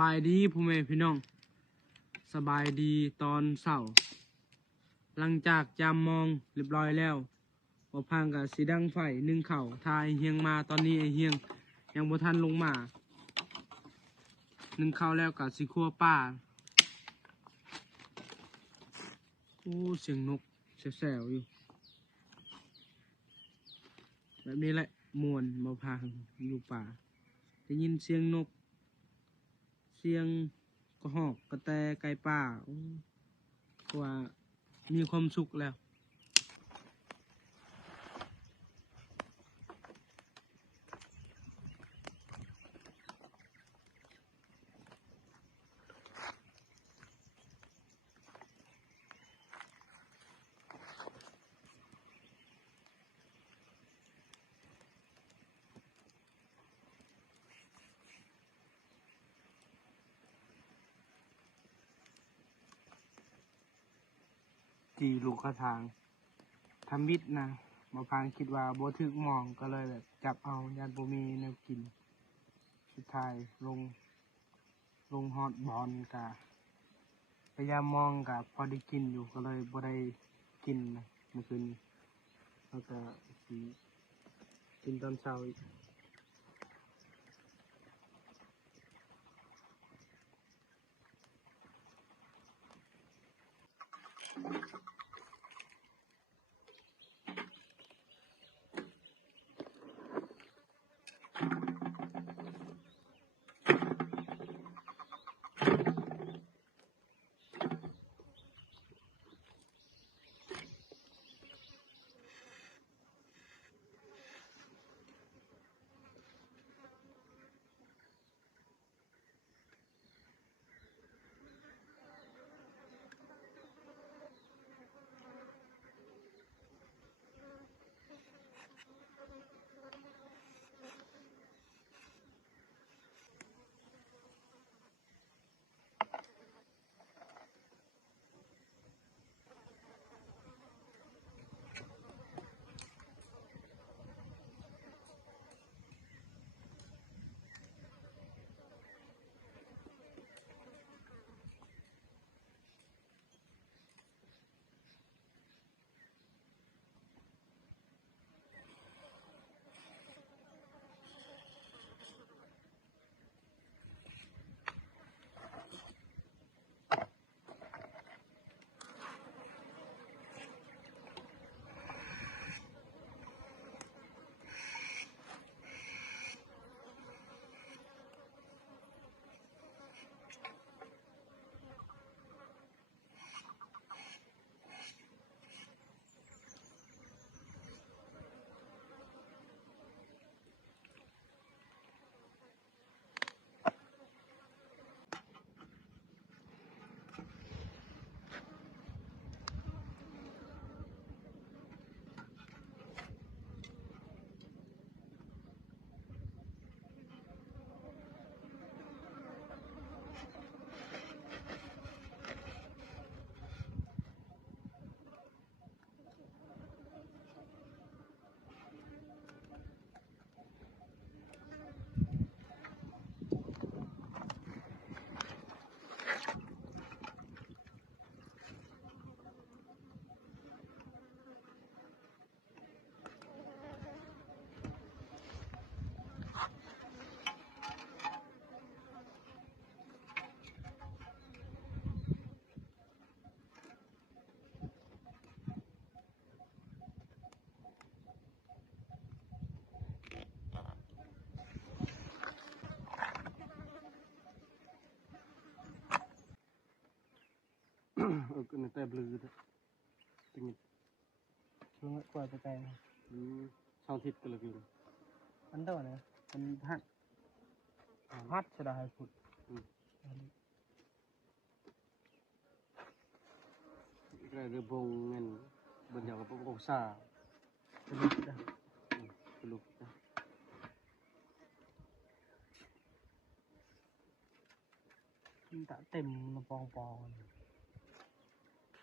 บายดีพ่อแม่พี่น้องสบายดีตอนเช้าหลังจากจามมองเรียบร้อยแล้วบ่พังก็สิดังไฟนึ่งข้าวทายเฮียงมาตอนนี้ไอ้เฮียงยังบ่ทันลงมานึ่งข้าวแล้วก็สิคั่วป้าโอ้เสียงนกแซ่วๆอยู่แบบนี้แหละม่วนบ่พังอยู่ป่าได้ยินเสียงนกเสียงกระหอกกระแตไก่ป่าก็ว่ามีความสุขแล้วที่ลูกกระทางทำบิดนะบ่พางคิดว่าบ่ถึกมองก็เลยแบบจับเอาญาติบ่มีแนวกินสุดท้ายลงฮอดบอนกะพยายามมองกะพอได้กินอยู่ก็เลยบ่ได้กินนะเมื่อคืนแล้วก็สิกินตอนเช้าอีกก็ในแต่บลือตึงช่วงกว่าจะแต่งช่องทิศก็เลยกินอันเท่าไหร่มันฮัดจะได้พุดก็เรือบงเงินบนอย่างกับปกซาเป็นลูกจ้ะเป็นลูกจ้ะđã ต็มปอง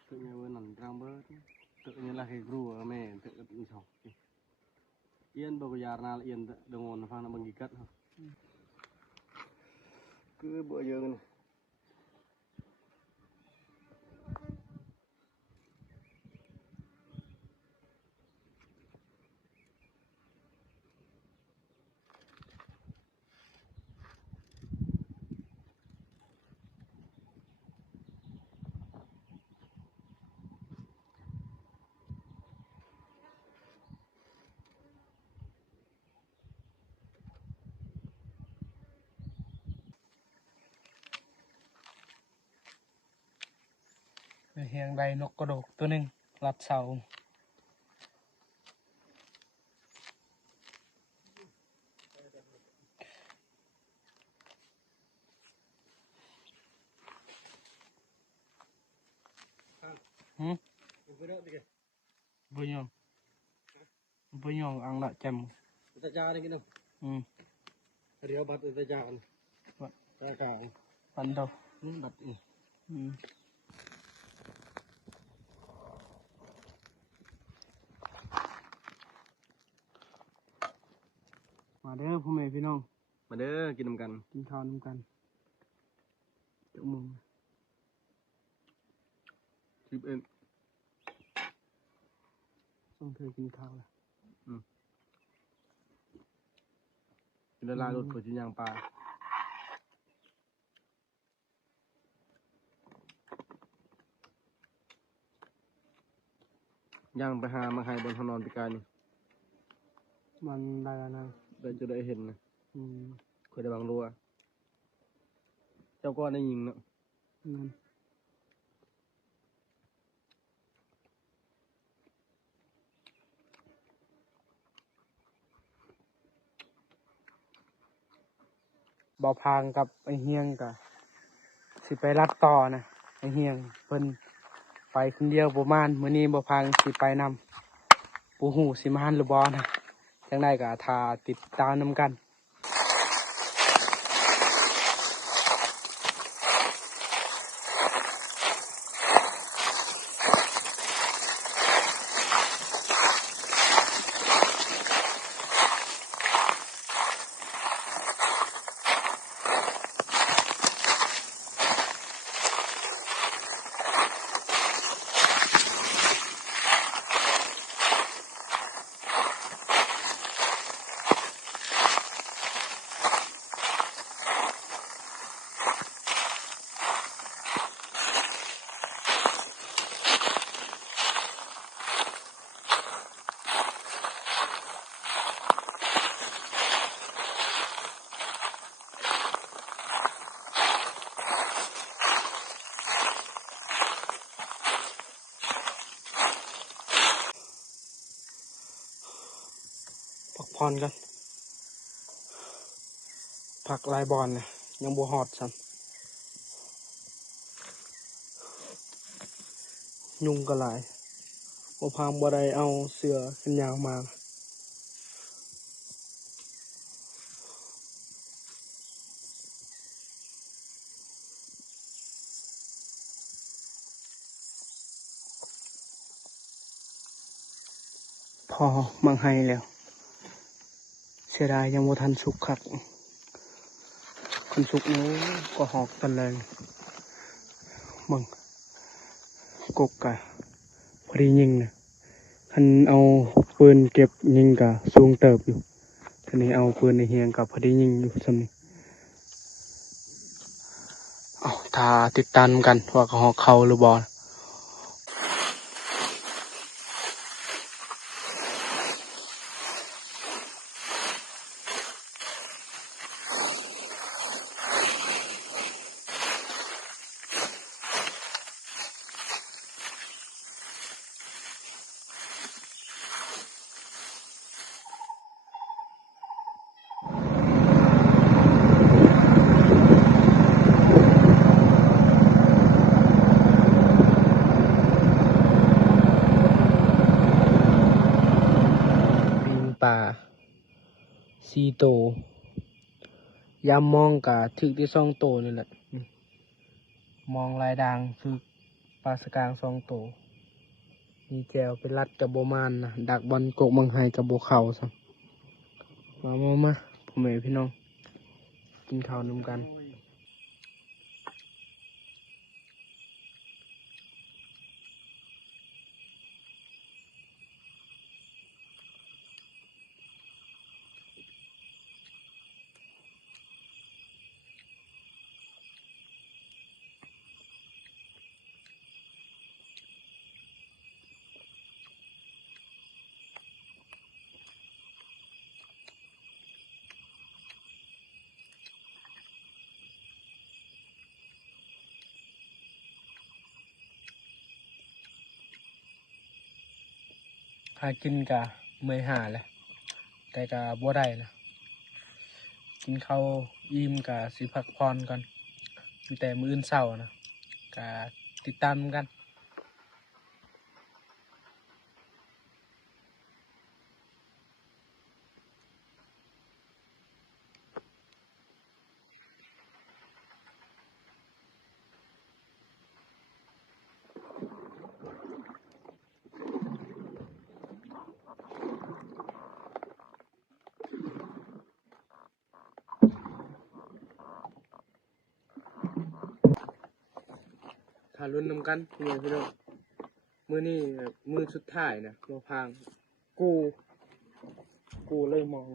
tự nhiên vừa nằm trang bớt tự nhiên là cái rùa mẹ tự nhiên xong yên bao giờ nào yên đồng hồ nó phang nó bằng gì cất không คือบ่เยอะนะเฮียงใดนกกระโดกตัวหนึ่งรัดเสาบุญยงอังละจำ ตาจานี่กินเรียวบัดตาจานตากาง ปันดอก บัดนี่มาเด้อพ่อแม่พี่น้อง มาเด้อกินนำกัน กินข้าวนำกันจักโมง 11 ต้องเธอกินข้าวล่ะ กินละลายรถเปิดสิย่างปลาย่างไปหามาให้บนถนนปีกายนี่ มันได้แล้วนะ ได้จะได้เห็นนะ เค ยได้บางรัวเจ้าก็ได้ยิงเนาะ นั่นบ่พางกับไอ้เฮียงกะสิไปรัดต่อนะไอ้เฮียงเพิ่นไปคนเดียวประมาณมื้อนี้บ่พางสิไปนำบ่ฮู้สิมาหันหรือบ่นะจังได๋ก็ท่าติดตามนำกันพักผ่อนกันพักลายบอลเนี่ยยังบ่ฮอดซ้ำยุงก็หลายบ่พางบ่ได้เอาเสื้อแขนยาวมาพอมังไห้แล้วเสียดายยังบ่ทันสุกคักคันสุกนี้ก็หอกกันเลยมึงกกกะพอดียิงนะคันเอาปืนเก็บยิงกะสูงเติบอยู่ทีนี้เอาปืนในเฮียงกับพอดียิงอยู่ซ้ำนี้เอาถ้าติดตามกันว่าเขาหอกเขาหรือบ่ป่า4 โตยามมองกะถึกที่2 โตนี่แหละมองลายด่างคือปลาสกาง2 โตมีแจวเป็นรัดกับโบมานนะดักบอลกกมังไฮกับโบเข่าซะมาพ่อแม่พี่น้องกินข้าวนำกัน หากินก็เมื่อยหาแหละแต่ก็บ่ได้นะกินข้าวอิ่มก็สิพักผ่อนก่อนมีแต่มื้ออื่นเช้านะก็ติดตามกันถ้าลุ้นนำกันพี่น้องมื้อนี้มื้อสุดท้ายนะบ่พางกูเลยมอง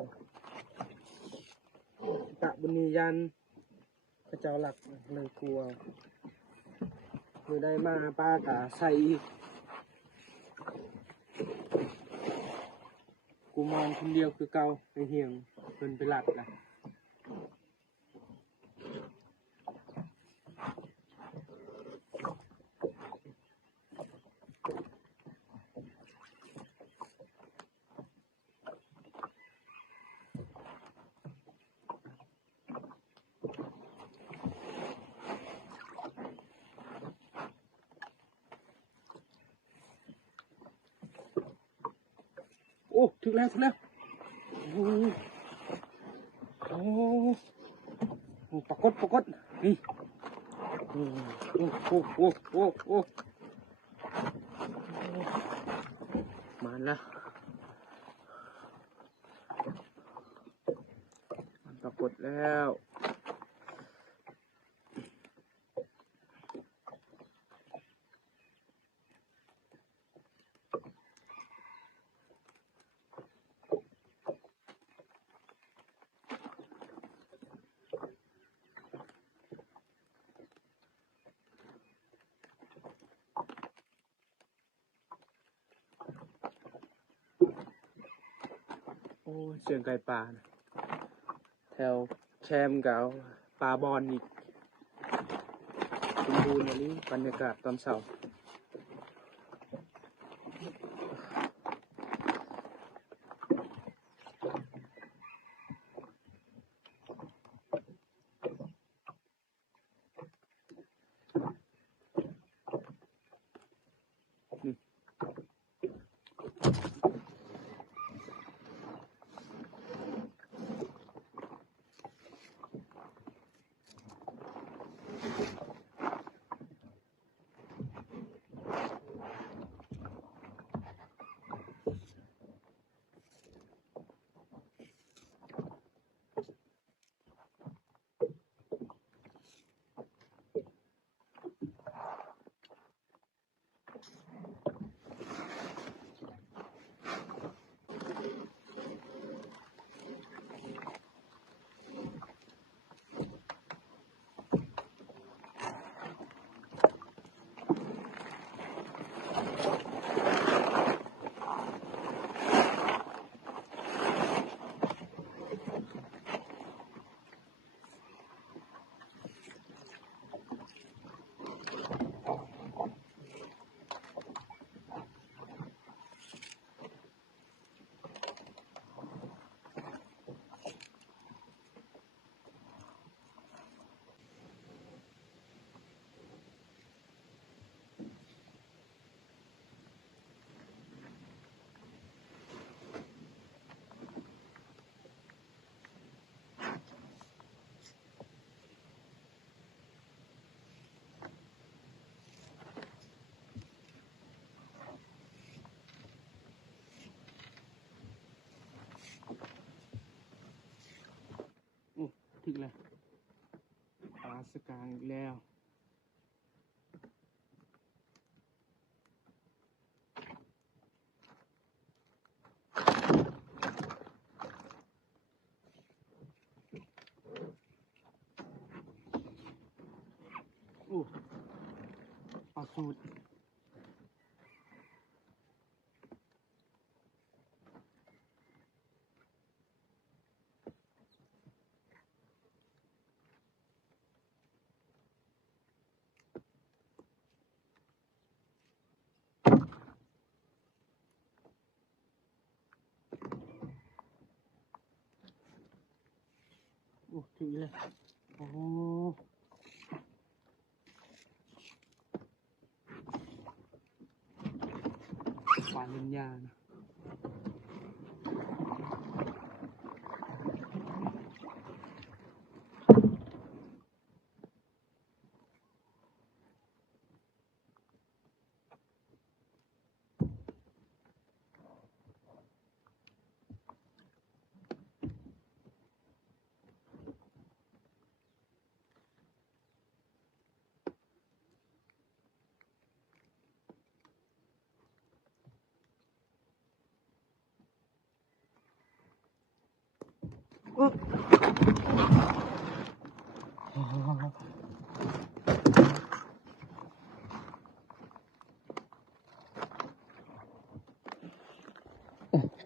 ตะบุญยันพระเจ้าหลักเลยกลัวมื้อได้มาป้ากะใส่อีกกูมองคนเดียวคือเก่าไปเหียงเพิ่นไปหลักนะโอ้ถึงแล้วโอ้ปรากฏนี่โอ้มาแล้วมันปรากฏแล้วโอ้เสียงไก่ป่านะแถวแคมเก่าปลาบอนอีกคุณดูนะนี่บรรยากาศตอนเช้าถึงแล้วปลาสกางอีกแล้วปลาสูตร ถึงเลยโอ้ปลาลิ้นยานะอุ๊ย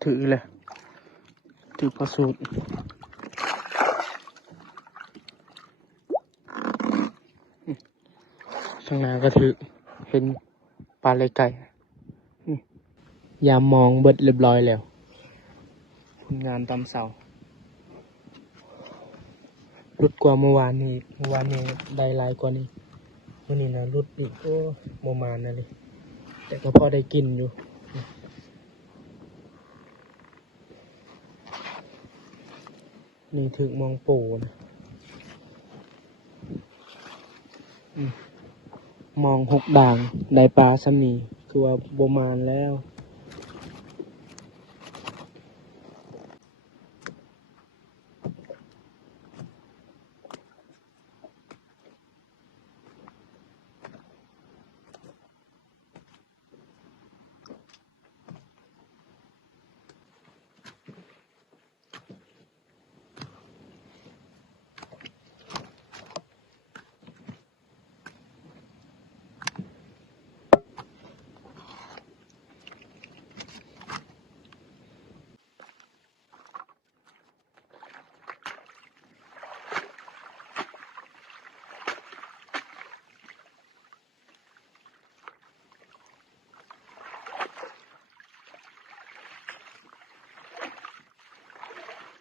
ถือเลยถือปลาสูตรข้างหน้าก็ถือเห็นปลาไหลไก่ยามมองเบิดเรียบร้อยแล้วผลงานตามเสารุดกว่าเมื่อวานนี้ได้หลายกว่านี้วันนี้นะรุดอีกโอ้โมมานนั่นเลยแต่ก็พอได้กินอยู่นี่ถึงมองโป่นะมองหกด่างได้ปลาซ้ำนี่คือว่าโบมานแล้ว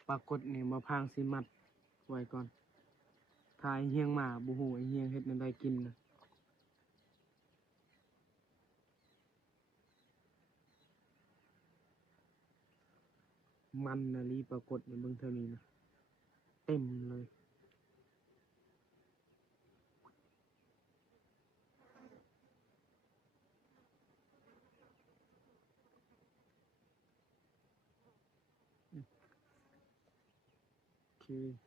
ปรากฏนี่มาพางสิมัดไว้ก่อนถ้าไอเฮียงมาบูหูไอเฮียงเฮ็ดนั่นได้กินนะมันนะลีปรากฏในเบื้องเท่านี้นะเต็มเลยโอเค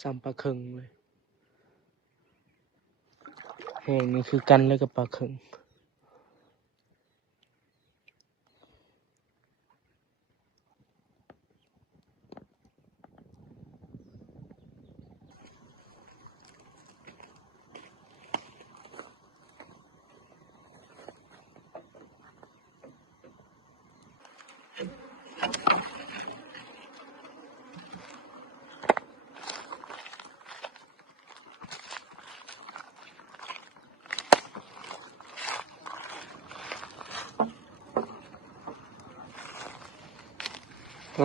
ซ้ำปลาเค็งเลยแห้งนี่คือกันเลยกับปลาเค็ง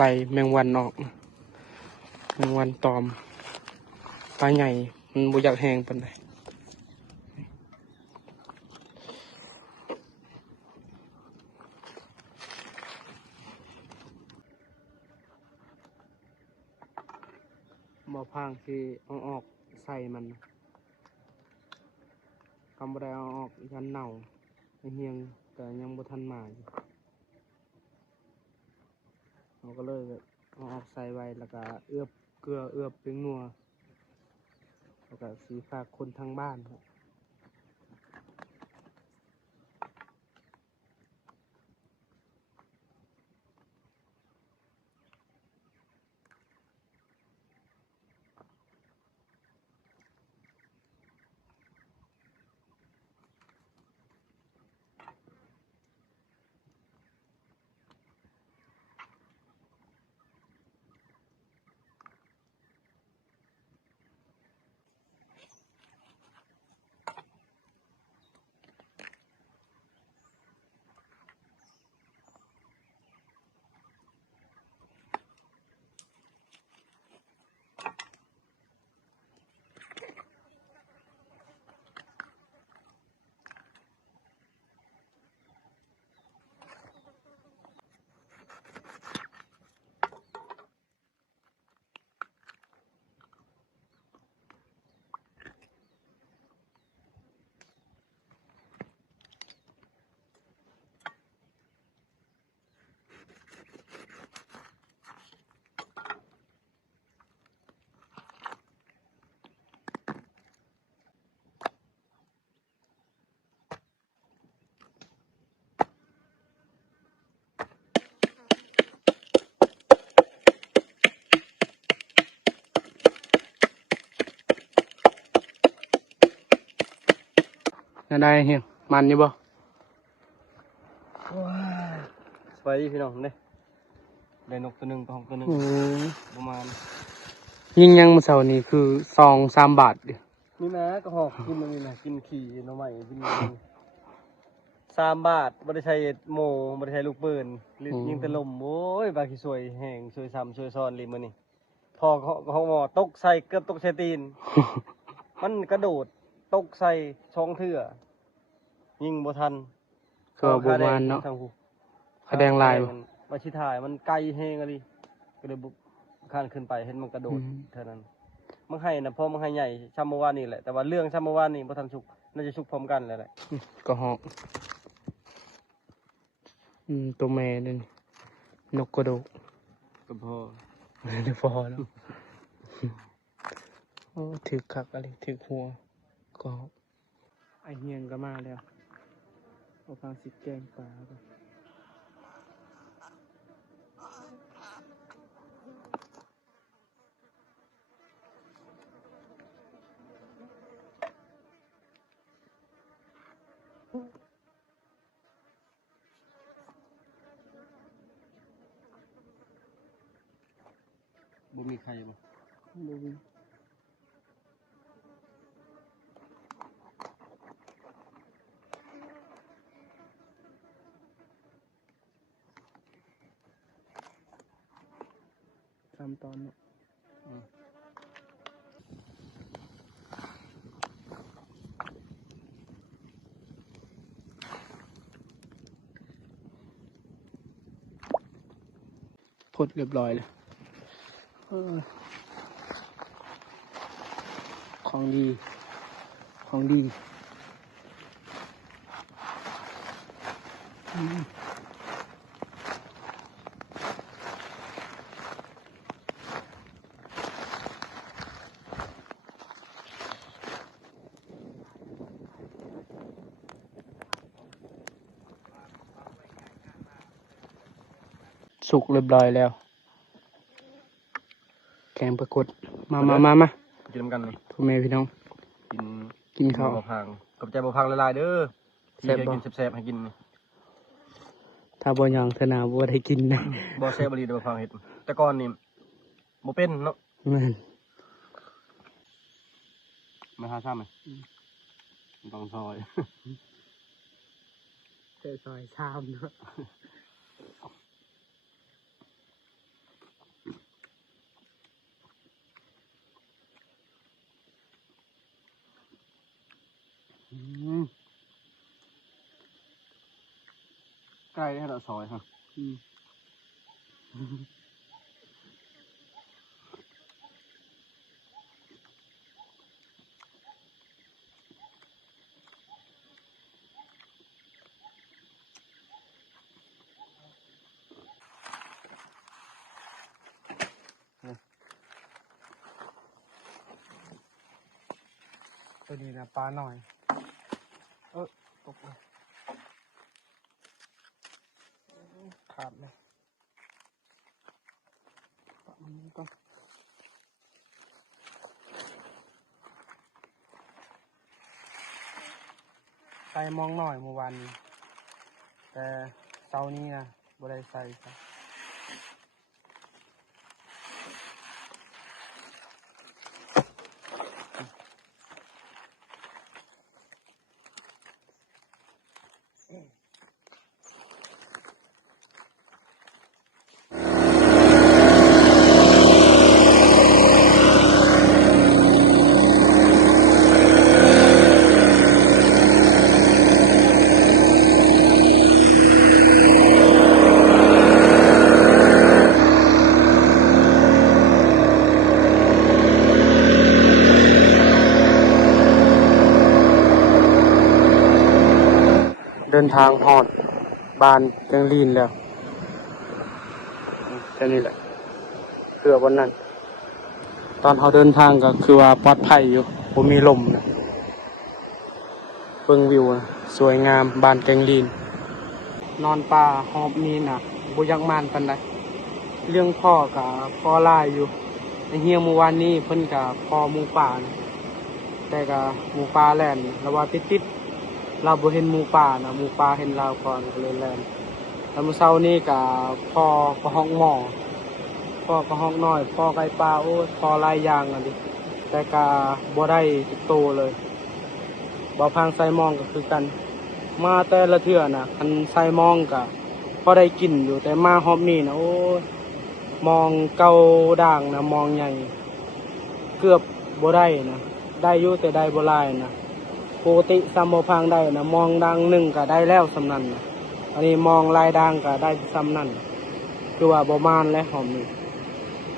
ไล่แมงวันออกแมงวันตอมปลาใหญ่มันบ่อยากแห้งปานใดบ่พางที่เอาออกใส่มันคำบ่ได้เอาออกยันเน่าไอเฮียงแต่ยังบ่ทันมาอยู่เราก็เลยแบบเอาออกใส่ไว้แล้วก็เอือบเกลือเอือบเป็นนัวแล้วก็สีฝากคนทางบ้านครับ ได้เฮียมันอยู่บ่ สไปพี่น้องเด้ได้นกตัวหนึ่งตัวหงตัวหนึ่งประมาณ ยิงยังมื้อเช้านี้คือ2-3 บาทเด้อ นี่นะกระหอกกินมันนี่นะกินขี่หน้ำใหม่กิน3 บาทบริชัยโมบริชัยลูกปืนยิงตะลมโอ้ยบาขี้สวยแห้งสวยซ้ำสวยซ้อนริมมันนี่พอเขาหมอตกใส่เกือบตกใส่ตีน มันกระโดดตกใส่ช่องเถื่อยิงบ่ทัน คือบ่มานเนาะ ทางผู้ แสดงลายบ่ มาชิถ่ายมันไกลแห้งอะไรก็เลยบุกข้านขึ้นไปเห็นมันกระโดดเท่านั้นมันให้นะเพราะมันให้ใหญ่ชัมเมื่อวานนี่แหละแต่ว่าเรื่องชัมเมื่อวานนี่บ่ทันสุกน่าจะสุกพร้อมกันแหละ ก็ฮอกตัวแม่นี่นกกระโดด ก็พอ เดี๋ยวพอแล้วโอ้ถือคักอะไรถือหัวก็ไอเฮียงก็มาแล้วเอาฟังสิแกงปลาไปบ่มีใครบ่ ทำตอนนี้พดเรียบร้อยเลยของดี ของดีสุกเรียบร้อยแล้วแกงปลากดมา กินน้ำกันเลย พ่อแม่พี่น้อง กินข้าว บ่พังกับใจบ่พังละลายเด้อ แซ่บบ่ กินแซ่บๆให้กินนี่ ถ้าบ่ยองธนาบ่ได้กินนะ บ่แซ่บบ่ดีเด้อบ่พังเฮ็ดแต่ก่อนนี่บ่เป็นเนาะ แม่น มาหาซ้ำมั้ยต้องซอย เจอซอยชามเนาะใกล้ให้เราซอยฮะตัวนี้นะปลาหน่อยตกเลยขาดเลยปลามันก็ใส่มองหน่อยเมื่อวานนี้แต่เช้านี้นะบ่ได้ใส่ครับเดินทางฮอดบ้านแกงลีนแล้วแค่นี้แหละเพื่อวันนั้น ตอนเขาเดินทางก็คือว่าปลอดภัยอยู่ผมมีลมนะเบิ่งวิวนะสวยงามบ้านแกงลีน นอนป่าหอบมีนะบุยักมานปันใดเรื่องพ่อกับพ่อลายอยู่ไอเฮียเมื่อวานนี้เพิ่นกับพ่อหมูป่านะแต่กับหมูป่าแล่นระว่าติด เราบ่เห็นหมูป่านะหมูป่าเห็นเราก่อนก็เลยแล่นแล้วมื้อเช้านี้ก็พ่อก็ห้องหม้อพ่อก็ห้องน้อยพ่อไก่ปลาโอ้ยพ่อหลายอย่างอ่ะดิแต่ก็บ่ได้ทุกโตเลยบ่พังใส่หมองก็คือกัน มาแต่ละเทื่อน่ะคันใส่หมองก็พอได้กินอยู่แต่มารอบนี้นะโอ้ยมองเก่าด่างนะมองใหญ่เกือบบ่ได้นะได้อยู่แต่ได้บ่หลายนะปกติซ้ำบ่พังได้นะมองดังหนึ่งก็ได้แล้วสำนั้นนะอันนี้มองลายด่างก็ได้ซ้ำนั้นคือว่าบ่มานและหอมนี่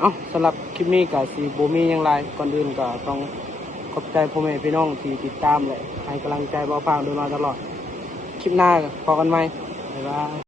เอ้าสำหรับคลิปนี้ก็สิบ่มีหยังหลายก่อนอื่นก็ต้องขอบใจพ่อแม่พี่น้องที่ติดตามและให้กำลังใจบ่พังโดยมาตลอดคลิปหน้าก็พอกันไหมบ๊ายบาย